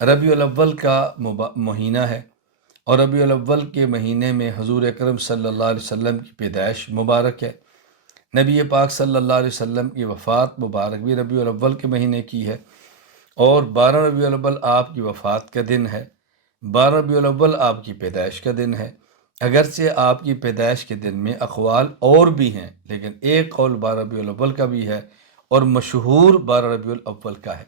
ربیع الاول کا مہینہ ہے، اور ربیع الاول کے مہینے میں حضور اکرم صلی اللہ علیہ وسلم کی پیدائش مبارک ہے۔ نبی پاک صلی اللہ علیہ وسلم کی وفات مبارک بھی ربیع الاول کے مہینے کی ہے، اور 12 ربیع الاول آپ کی وفات کا دن ہے، 12 ربیع الاول آپ کی پیدائش کا دن ہے۔ اگرچہ آپ کی پیدائش کے دن میں اقوال اور بھی ہیں، لیکن ایک قول 12 ربیع الاول کا بھی ہے، اور مشہور 12 ربیع الاول کا ہے۔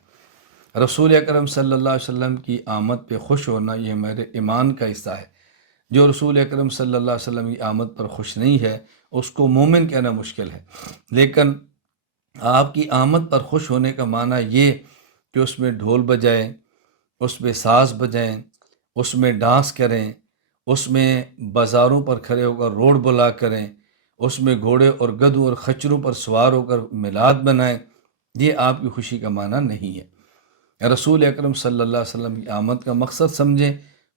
رسول اکرم صلی اللہ علیہ وسلم کی آمد پہ خوش ہونا یہ ہمارے ایمان کا حصہ ہے۔ جو رسول اکرم صلی اللہ علیہ وسلم کی آمد پر خوش نہیں ہے، اس کو مومن کہنا مشکل ہے۔ لیکن آپ کی آمد پر خوش ہونے کا معنی یہ کہ اس میں ڈھول بجائیں، اس میں ساز بجائیں، اس میں ڈانس کریں، اس میں بازاروں پر کھڑے ہو کر روڈ بلا کریں، اس میں گھوڑے اور گدھوں اور خچروں پر سوار ہو کر میلاد بنائیں، یہ آپ کی خوشی کا معنی نہیں ہے۔ رسول اکرم صلی اللہ علیہ وسلم کی آمد کا مقصد سمجھیں۔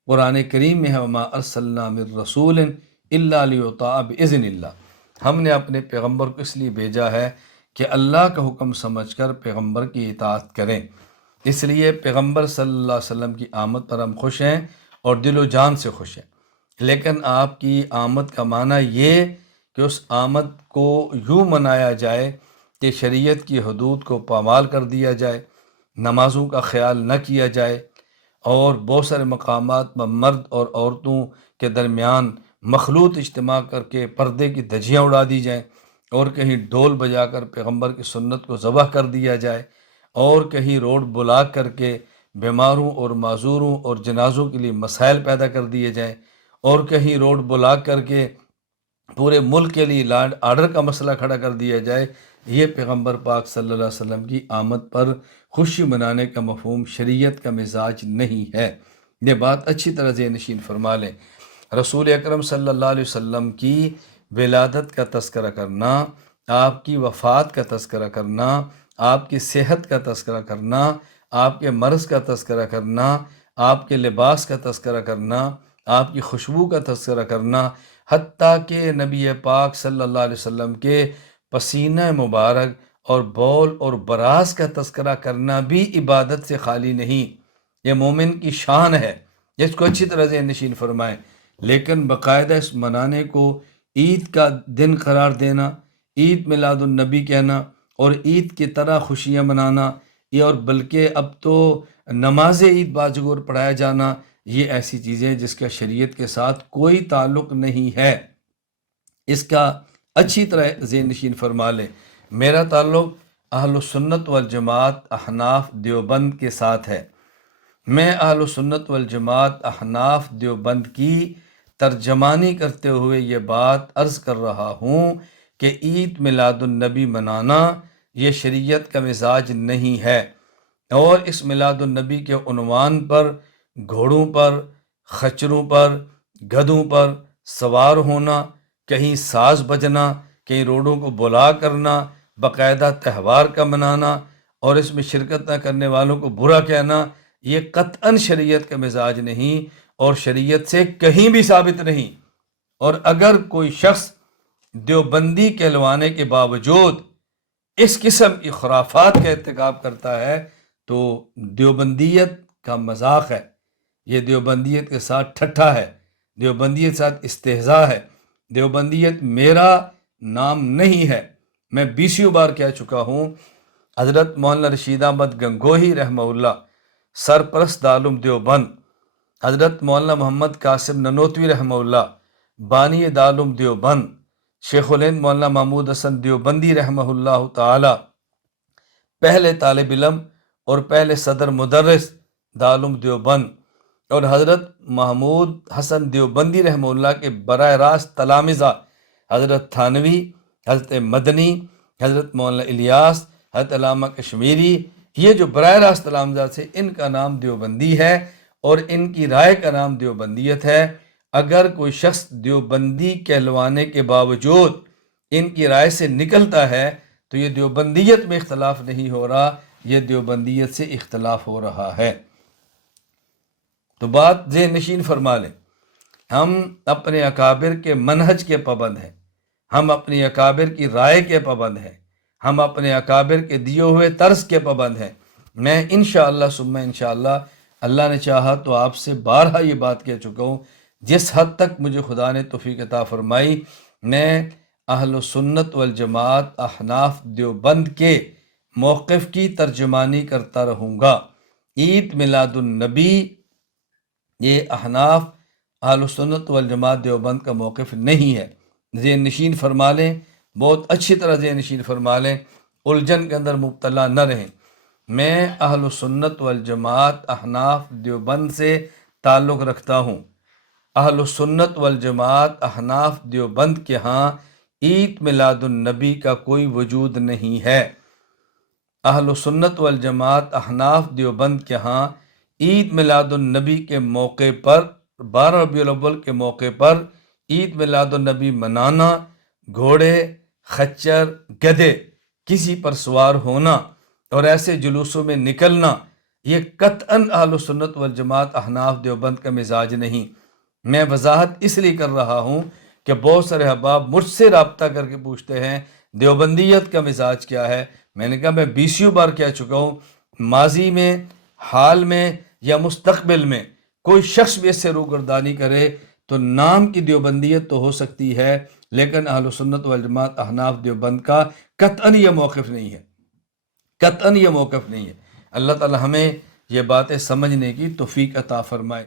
قرآن کریم میں ہے وَمَا أَرْسَلْنَا مِن رَّسُولٍ إِلَّا لِيُطَاعَ بِإِذْنِ اللَّهِ، ہم نے اپنے پیغمبر کو اس لیے بھیجا ہے کہ اللہ کا حکم سمجھ کر پیغمبر کی اطاعت کریں۔ اس لیے پیغمبر صلی اللہ علیہ وسلم کی آمد پر ہم خوش ہیں اور دل و جان سے خوش ہیں۔ لیکن آپ کی آمد کا معنی یہ کہ اس آمد کو یوں منایا جائے کہ شریعت کی حدود کو پامال کر دیا جائے، نمازوں کا خیال نہ کیا جائے، اور بہت سارے مقامات میں مرد اور عورتوں کے درمیان مخلوط اجتماع کر کے پردے کی دھجیاں اڑا دی جائیں، اور کہیں ڈھول بجا کر پیغمبر کی سنت کو ذبح کر دیا جائے، اور کہیں روڈ بلا کر کے بیماروں اور معذوروں اور جنازوں کے لیے مسائل پیدا کر دیے جائیں، اور کہیں روڈ بلا کر کے پورے ملک کے لیے لانڈ آرڈر کا مسئلہ کھڑا کر دیا جائے، یہ پیغمبر پاک صلی اللہ علیہ وسلم کی آمد پر خوشی منانے کا مفہوم شریعت کا مزاج نہیں ہے۔ یہ بات اچھی طرح ذہن نشین فرما لیں۔ رسول اکرم صلی اللہ علیہ وسلم کی ولادت کا تذکرہ کرنا، آپ کی وفات کا تذکرہ کرنا، آپ کی صحت کا تذکرہ کرنا، آپ کے مرض کا تذکرہ کرنا، آپ کے لباس کا تذکرہ کرنا، آپ کی خوشبو کا تذکرہ کرنا، حتیٰ کہ نبی پاک صلی اللہ علیہ وسلم کے پسینہ مبارک اور بول اور براز کا تذکرہ کرنا بھی عبادت سے خالی نہیں۔ یہ مومن کی شان ہے، اس کو اچھی طرح ذہن نشین فرمائیں۔ لیکن باقاعدہ اس منانے کو عید کا دن قرار دینا، عید میلاد النبی کہنا، اور عید کی طرح خوشیاں منانا، یہ اور بلکہ اب تو نماز عید باجگور پڑھایا جانا، یہ ایسی چیزیں جس کا شریعت کے ساتھ کوئی تعلق نہیں ہے۔ اس کا اچھی طرح ذہن نشین فرما لیں۔ میرا تعلق اہل سنت والجماعت احناف دیوبند کے ساتھ ہے۔ میں اہل سنت والجماعت احناف دیوبند کی ترجمانی کرتے ہوئے یہ بات عرض کر رہا ہوں کہ عید میلاد النبی منانا یہ شریعت کا مزاج نہیں ہے، اور اس میلاد النبی کے عنوان پر گھوڑوں پر، خچروں پر، گدھوں پر سوار ہونا، کہیں ساز بجنا، کہیں روڈوں کو بلا کرنا، باقاعدہ تہوار کا منانا، اور اس میں شرکت نہ کرنے والوں کو برا کہنا، یہ قطعاً شریعت کا مزاج نہیں اور شریعت سے کہیں بھی ثابت نہیں۔ اور اگر کوئی شخص دیوبندی کہلوانے کے باوجود اس قسم کی خرافات کا ارتکاب کرتا ہے تو دیوبندیت کا مذاق ہے، یہ دیوبندیت کے ساتھ ٹھٹھا ہے، دیوبندیت کے ساتھ استہزاء ہے۔ دیوبندیت میرا نام نہیں ہے، میں 20 بار کہہ چکا ہوں۔ حضرت مولانا رشید احمد گنگوہی رحمہ اللہ، سرپرست دارالعلوم دیوبند، حضرت مولانا محمد قاسم ننوتوی رحمہ اللہ، بانی دارالعلوم دیوبند، شیخ الہند مولانا محمود حسن دیوبندی رحمہ اللہ تعالی، پہلے طالب علم اور پہلے صدر مدرس دارالعلوم دیوبند، اور حضرت محمود حسن دیوبندی رحمہ اللہ کے براہ راست تلامذہ حضرت تھانوی، حضرت مدنی، حضرت مولانا الیاس، حضرت علامہ کشمیری، یہ جو براہ راست تلامذہ سے ان کا نام دیوبندی ہے اور ان کی رائے کا نام دیوبندیت ہے۔ اگر کوئی شخص دیوبندی کہلوانے کے باوجود ان کی رائے سے نکلتا ہے تو یہ دیوبندیت میں اختلاف نہیں ہو رہا، یہ دیوبندیت سے اختلاف ہو رہا ہے۔ تو بات ذہن نشین فرما لیں، ہم اپنے اکابر کے منہج کے پابند ہیں، ہم اپنی اکابر کی رائے کے پابند ہیں، ہم اپنے اکابر کے دیے ہوئے طرز کے پابند ہیں۔ میں انشاءاللہ ثم انشاءاللہ اللہ نے چاہا تو آپ سے بارہا یہ بات کہہ چکا ہوں، جس حد تک مجھے خدا نے توفیق عطا فرمائی میں اہل سنت والجماعت احناف دیوبند کے موقف کی ترجمانی کرتا رہوں گا۔ عید میلاد النبی یہ احناف اہل سنت والجماعت دیوبند کا موقف نہیں ہے، ذہن نشین فرما لیں، بہت اچھی طرح ذہن نشین فرما لیں، الجھن کے اندر مبتلا نہ رہیں۔ میں اہل سنت والجماعت احناف دیوبند سے تعلق رکھتا ہوں۔ اہل سنت والجماعت احناف دیوبند کے ہاں عید میلاد النبی کا کوئی وجود نہیں ہے۔ اہل سنت والجماعت احناف دیوبند کے ہاں عید میلاد النبی کے موقع پر 12 ربیع الاول کے موقع پر عید میلاد النبی منانا، گھوڑے، خچر، گدھے کسی پر سوار ہونا اور ایسے جلوسوں میں نکلنا، یہ قطعاً اہل سنت والجماعت احناف دیوبند کا مزاج نہیں۔ میں وضاحت اس لیے کر رہا ہوں کہ بہت سارے احباب مجھ سے رابطہ کر کے پوچھتے ہیں دیوبندیت کا مزاج کیا ہے۔ میں نے کہا میں 20 بار کہہ چکا ہوں، ماضی میں، حال میں یا مستقبل میں کوئی شخص بھی اس سے روگردانی کرے تو نام کی دیوبندیت تو ہو سکتی ہے، لیکن اہل سنت والجماعت احناف دیوبند کا قطعاً یہ موقف نہیں ہے، قطعاً یہ موقف نہیں ہے۔ اللہ تعالی ہمیں یہ باتیں سمجھنے کی توفیق عطا فرمائے۔